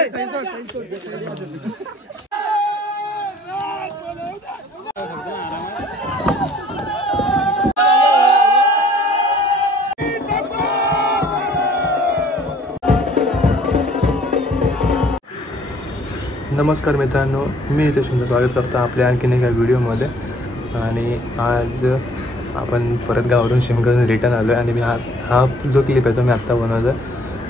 नमस्कार मित्रांनो, मी इथे तुमचं स्वागत करतो आपल्या आणखीन एका व्हिडिओमध्ये. आणि आज आपण परत गावावरून शिमग्यावरून रिटर्न आलो आहे. आणि मी हा जो क्लिप आहे तो मी आत्ता बनवला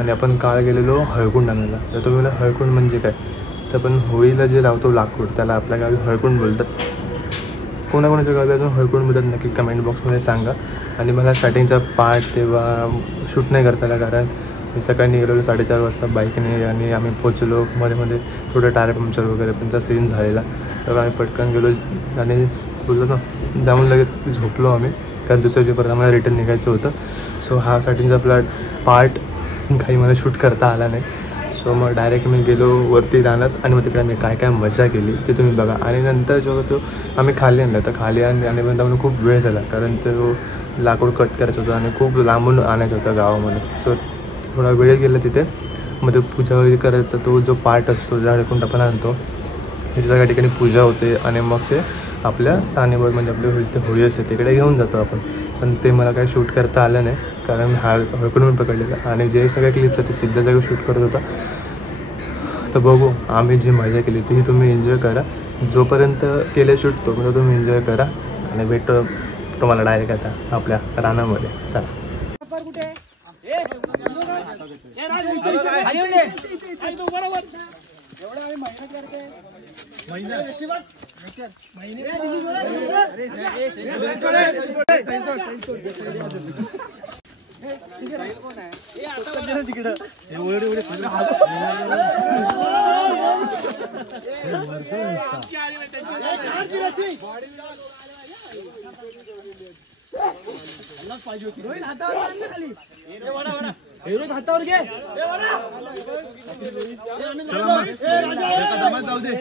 आणि आपण काल गेलेलो हळकुंड आणायला. तर तुम्ही मला हळकुंड म्हणजे काय, तर आपण होळीला जे लावतो लाकूड त्याला आपल्या गावी हळकुंड बोलतात. कोणाकोणाच्या गावी अजून हळकुंड बोलतात नक्की कमेंट बॉक्समध्ये सांगा. आणि मला स्टार्टिंगचा पार्ट तेव्हा शूट नाही करता आला, कारण मी सकाळी निघालेलो 4:30 वाजता बाईकने आणि आम्ही पोचलो. मध्ये थोडं टायर पंक्चर वगैरे पणचा सीन झालेला, तर आम्ही पटकन गेलो आणि बोललो ना जाऊन लगेच झोपलो आम्ही, कारण दुसऱ्या दिवशी परत आम्हाला रिटर्न निघायचं होतं. सो हा स्टार्टिंगचा आपला पार्ट काही मला शूट करता आला नाही. सो मग डायरेक्ट मी गेलो वरती राहण्यात आणि मग तिकडे मी काय काय मजा केली ते तुम्ही बघा. आणि नंतर जो तो आम्ही खाली आणला, तर खाली आणेपर्यंत आम्हाला खूप वेळ झाला, कारण तो लाकूड कट करायचं होतं आणि खूप लांबून आणायचं होतं गावामध्ये. सो थोडा वेळ गेला तिथे. मग ते पूजा वगैरे करायचा तो जो पार्ट असतो ज्याकडून आपण आणतो त्याच्या सगळ्या ठिकाणी पूजा होते आणि मग ते आपल्या सानेवर म्हणजे आपली होळी असते तिकडे घेऊन जातो आपण. पण ते मला काही शूट करता आलं नाही, कारण हळकुंड पकडलेलं आणि जे सगळे क्लिप्स आहेत ते सिद्ध सगळं शूट करत होता. तर बघू आम्ही जी मजा केली ती तुम्ही एन्जॉय करा. जोपर्यंत केले शूट तोपर्यंत तुम्ही एन्जॉय करा आणि भेटतो तुम्हाला डायरेक्ट आता आपल्या रानामध्ये. चला. पाहिजे होती रोहित हातावर घे. जाऊ दे.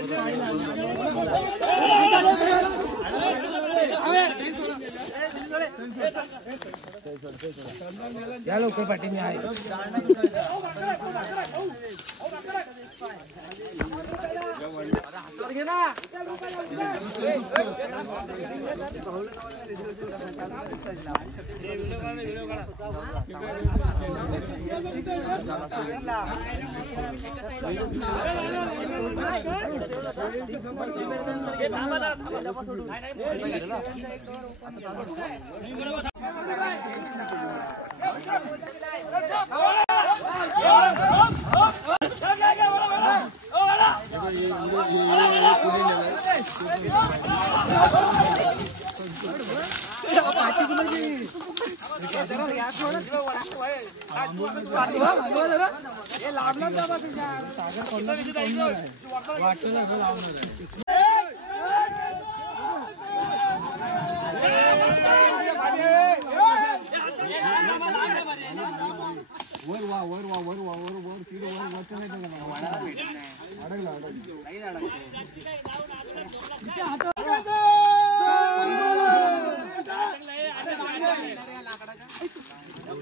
या लवकर पाठीने आहे. घे ना.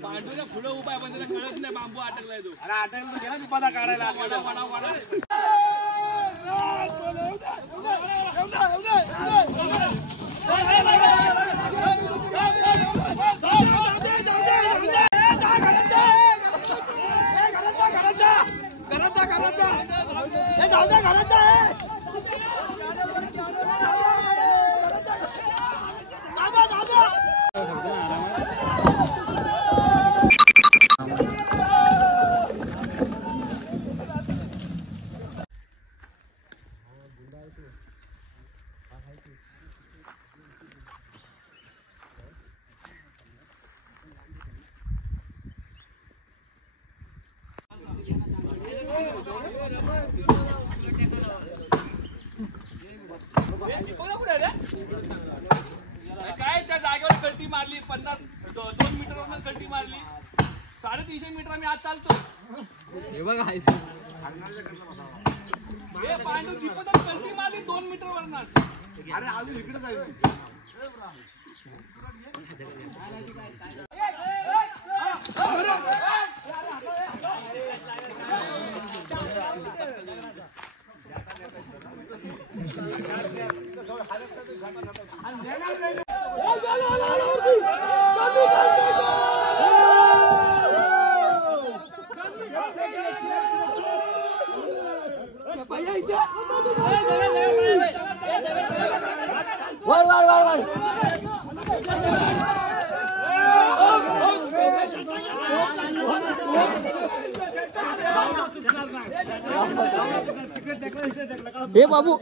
पांडूला पुढे उभा आहे पण त्याला कळत नाही बांबू अटकलाय तो. अरे अटकला गेला मी पदा काढायला. काय त्या जागेवर कल्टी मारली 2 मीटरवर कल्टी मारली 350 मीटर आम्ही आज चालतो. हे बघा हे पांडू दीपक कल्टी मारली 2 मीटरवर ना. अरे अजून इकडे जाईल. हे बाबू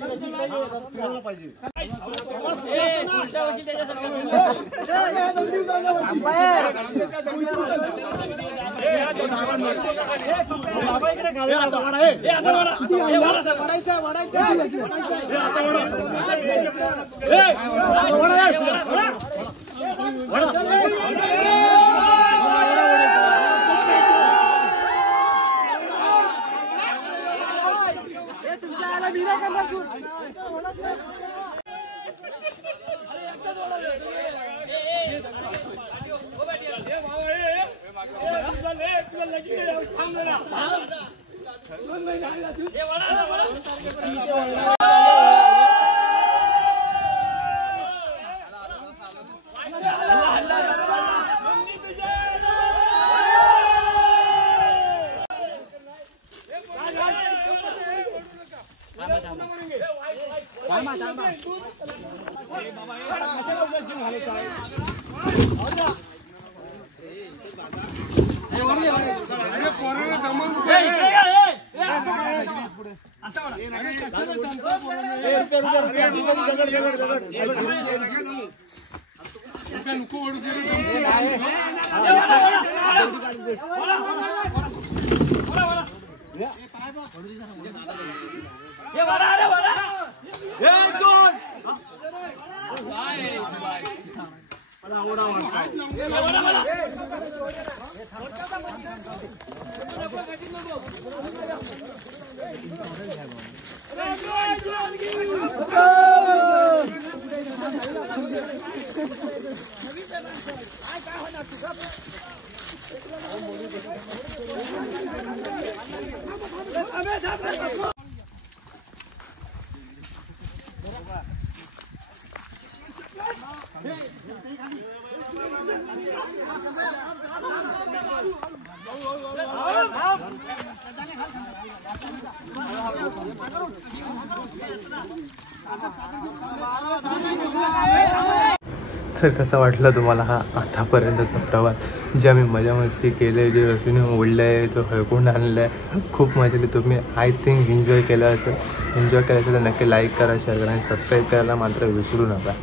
तर कसा वाटला तुम्हाला हा आतापर्यंतचा प्रवास, जे आम्ही मजा मस्ती केले, जे रसून ओढलं आहे, तो हळकून आणलं आहे, खूप मजा आली. तुम्ही आय थिंक एन्जॉय केला असेल. एन्जॉय करायचं तर नक्की लाईक करा, शेअर करा आणि सबस्क्राईब करायला मात्र विसरू नका.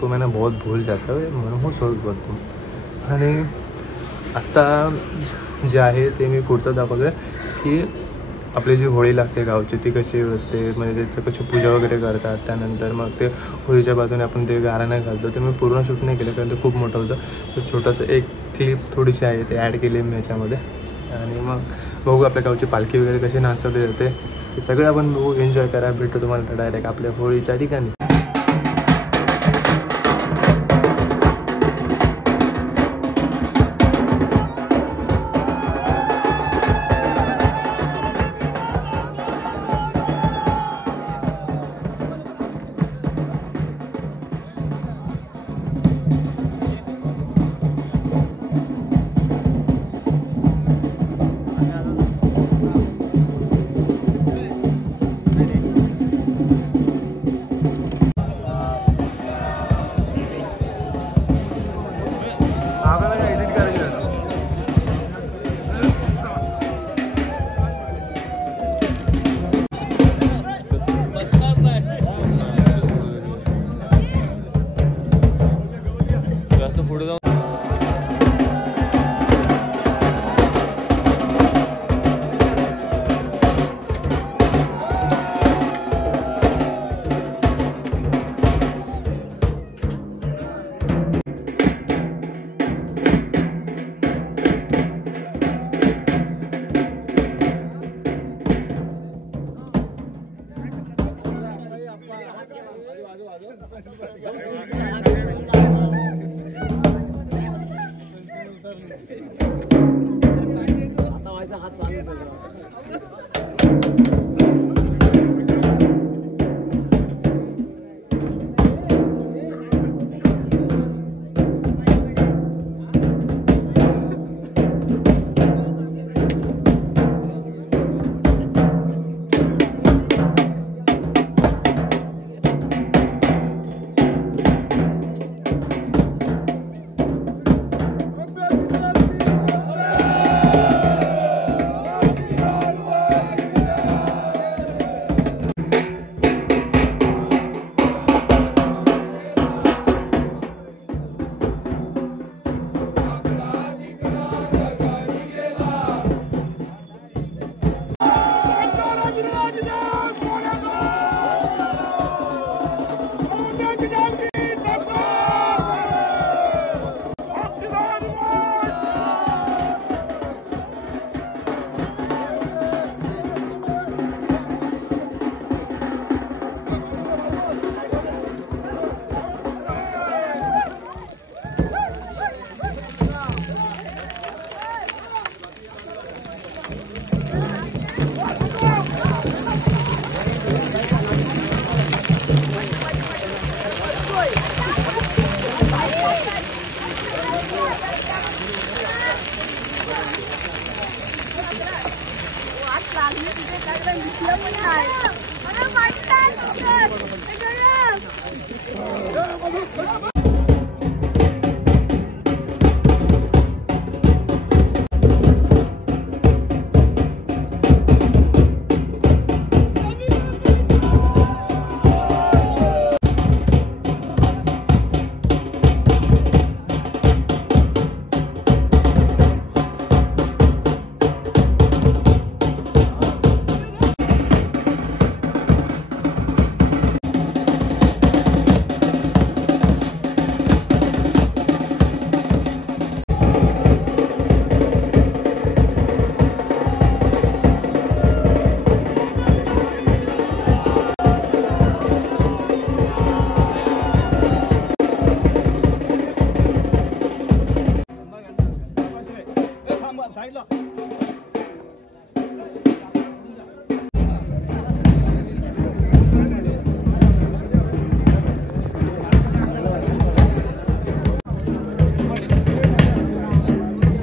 तो मैंने बहुत भूल जाता है म्हणून हो सोड बोलतो. आणि आत्ता जे आहे ते मी पुढचं दाखवतो की आपली जी होळी लागते गावची ती कशी असते, म्हणजे त्याचं कशी पूजा वगैरे करतात. त्यानंतर मग ते होळीच्या बाजूने आपण ते गाणं घालतो. ते मी पूर्ण शूट नाही केलं कारण ते खूप मोठं होतं. तर छोटंसं एक क्लिप थोडीशी आहे ते ॲड केली मी याच्यामध्ये. आणि मग बघू आपल्या गावची पालखी वगैरे कशी नाचवली जाते ते सगळं आपण बघू, एन्जॉय करा. भेटू तुम्हाला डायरेक्ट आपल्या होळीच्या ठिकाणी.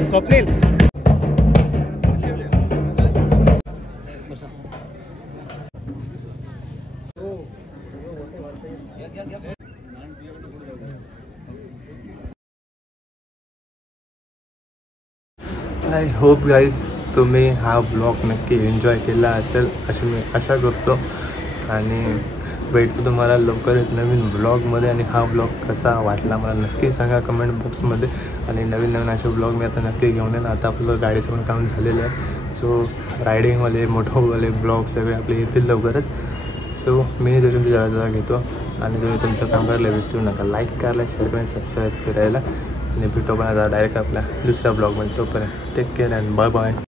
स्वप्नील आय होप गाईज तुम्ही हा ब्लॉग नक्की एन्जॉय केला असेल अशी मी आशा करतो आणि भेटतो तुम्हाला लवकरच नवीन ब्लॉगमध्ये. आणि हा ब्लॉग कसा वाटला मला नक्की सांगा कमेंट बॉक्समध्ये. आणि नवीन नवीन असे ब्लॉग मी आता नक्की घेऊन येईन. आता आपलं गाडीचं पण काम झालेलं आहे. सो रायडिंगवाले मोटोवाले ब्लॉग सगळे आपले येतील लवकरच. सो मी तुमची जरा घेतो आणि तुम्ही तुमचं काम करायला विसरू नका. लाईक करायला, शेअर करायला, सबस्क्राईब करायला. आणि भेटतो पण आता डायरेक्ट आपल्या दुसऱ्या ब्लॉगमध्ये. तोपर्यंत take care and bye bye.